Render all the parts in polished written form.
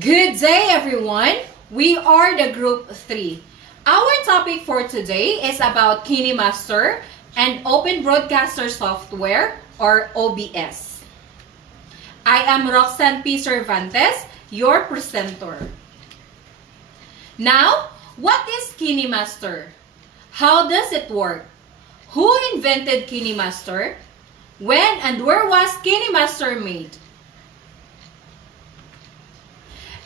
Good day, everyone. We are the Group 3. Our topic for today is about KineMaster and Open Broadcaster Software, or OBS. I am Roxanne P. Cervantes, your presenter. Now, what is KineMaster? How does it work? Who invented KineMaster? When and where was KineMaster made?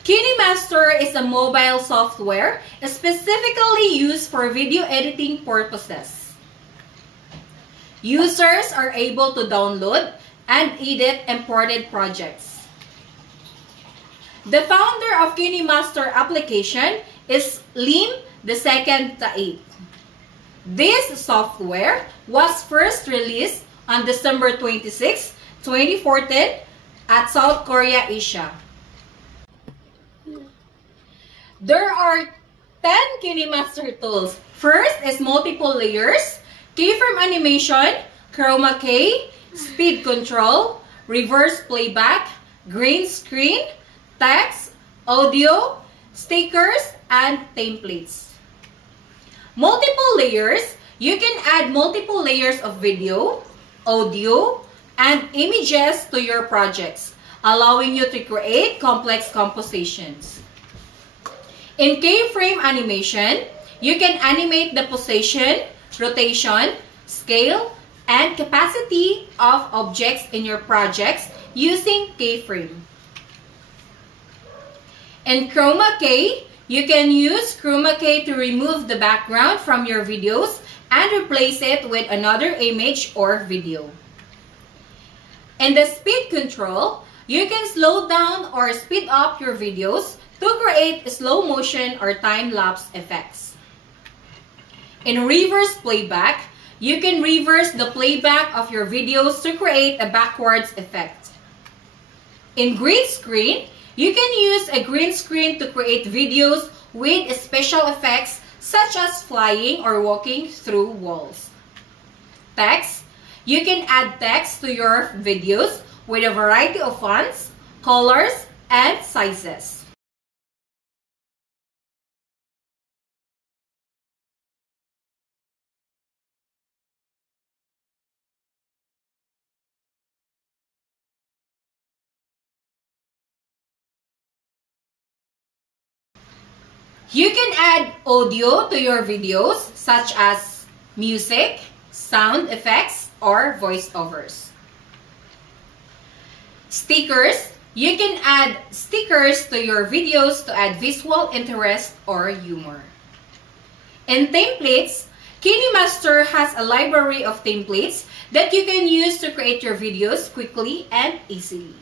KineMaster is a mobile software specifically used for video editing purposes. Users are able to download and edit imported projects. The founder of KineMaster application is Lim II Tait. This software was first released on December 26, 2014 at South Korea, Asia. There are 10 KineMaster tools. First is multiple layers, keyframe animation, chroma key, speed control, reverse playback, green screen, text, audio, stickers, and templates. Multiple layers, you can add multiple layers of video, audio, and images to your projects, allowing you to create complex compositions. In keyframe animation, you can animate the position, rotation, scale, and capacity of objects in your projects using keyframe. In chroma key, you can use chroma key to remove the background from your videos and replace it with another image or video. In the speed control, you can slow down or speed up your videos to create slow motion or time-lapse effects. In reverse playback, you can reverse the playback of your videos to create a backwards effect. In green screen, you can use a green screen to create videos with special effects such as flying or walking through walls. Text, you can add text to your videos with a variety of fonts, colors, and sizes. You can add audio to your videos such as music, sound effects, or voiceovers. Stickers, you can add stickers to your videos to add visual interest or humor. In templates, KineMaster has a library of templates that you can use to create your videos quickly and easily.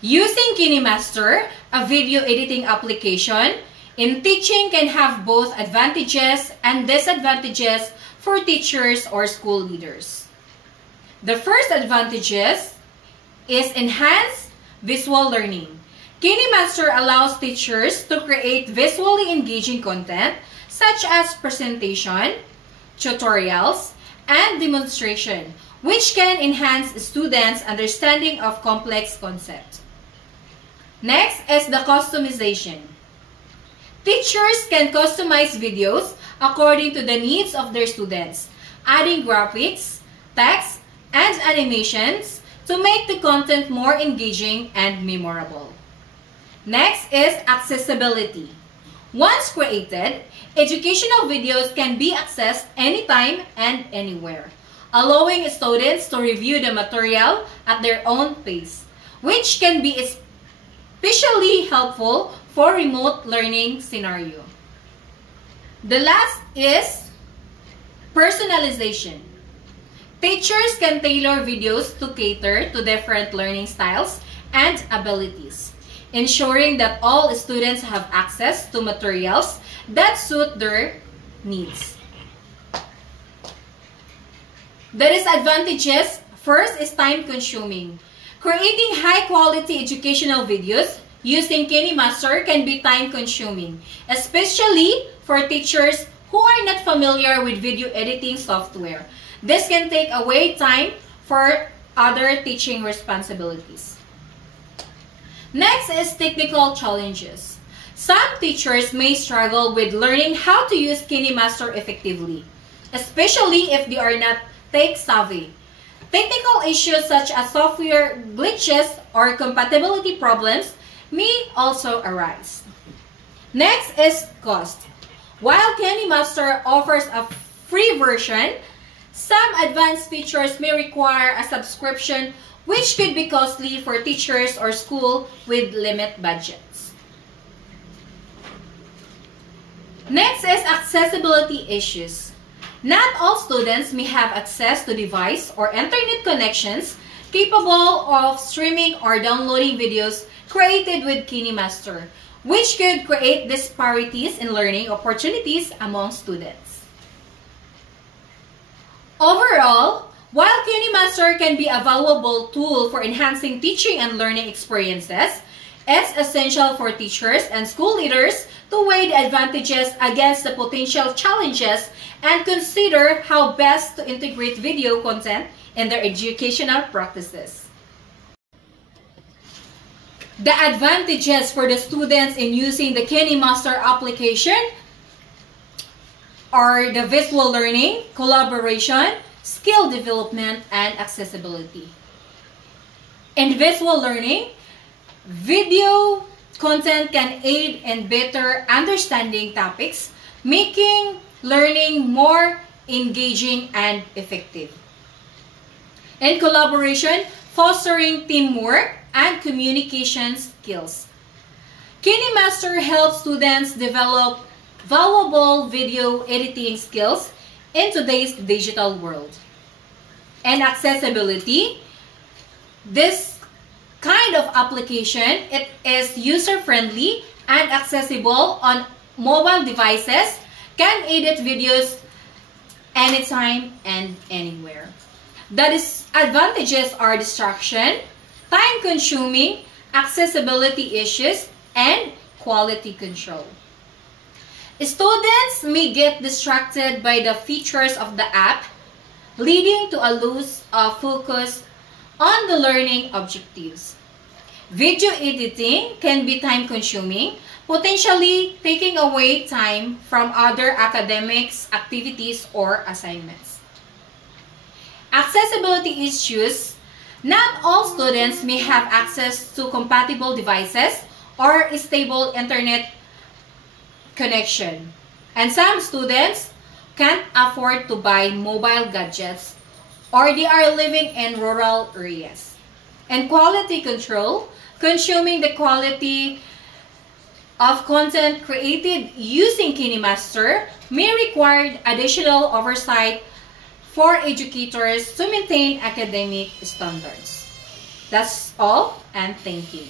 Using KineMaster, a video editing application, in teaching can have both advantages and disadvantages for teachers or school leaders. The first advantages is enhanced visual learning. KineMaster allows teachers to create visually engaging content such as presentation, tutorials, and demonstration, which can enhance students' understanding of complex concepts. Next is the customization. Teachers can customize videos according to the needs of their students, adding graphics, text, and animations to make the content more engaging and memorable. Next is accessibility. Once created, educational videos can be accessed anytime and anywhere, allowing students to review the material at their own pace, which can be especially helpful for remote learning scenario. The last is personalization. Teachers can tailor videos to cater to different learning styles and abilities, ensuring that all students have access to materials that suit their needs. The disadvantages, first is time-consuming. Creating high-quality educational videos using KineMaster can be time-consuming, especially for teachers who are not familiar with video editing software. This can take away time for other teaching responsibilities. Next is technical challenges. Some teachers may struggle with learning how to use KineMaster effectively, especially if they are not tech-savvy. Technical issues such as software glitches or compatibility problems may also arise. Next is cost. While KineMaster offers a free version, some advanced features may require a subscription, which could be costly for teachers or schools with limited budgets. Next is accessibility issues. Not all students may have access to device or internet connections capable of streaming or downloading videos created with KineMaster, which could create disparities in learning opportunities among students. Overall, while KineMaster can be a valuable tool for enhancing teaching and learning experiences, it's essential for teachers and school leaders to weigh the advantages against the potential challenges and consider how best to integrate video content in their educational practices. The advantages for the students in using the KineMaster application are the visual learning, collaboration, skill development, and accessibility. In visual learning, video content can aid in better understanding topics, making learning more engaging and effective. In collaboration, fostering teamwork and communication skills. KineMaster helps students develop valuable video editing skills in today's digital world. And accessibility, this kind of application, it is user-friendly and accessible on mobile devices, can edit videos anytime and anywhere. The disadvantages are distraction, time-consuming, accessibility issues, and quality control. Students may get distracted by the features of the app, leading to a loss of focus on the learning objectives. Video editing can be time-consuming, potentially taking away time from other academics activities or assignments. Accessibility issues. Not all students may have access to compatible devices or a stable internet connection. And some students can't afford to buy mobile gadgets or they are living in rural areas. And quality control, consuming the quality of content created using KineMaster may require additional oversight for educators to maintain academic standards. That's all, and thank you.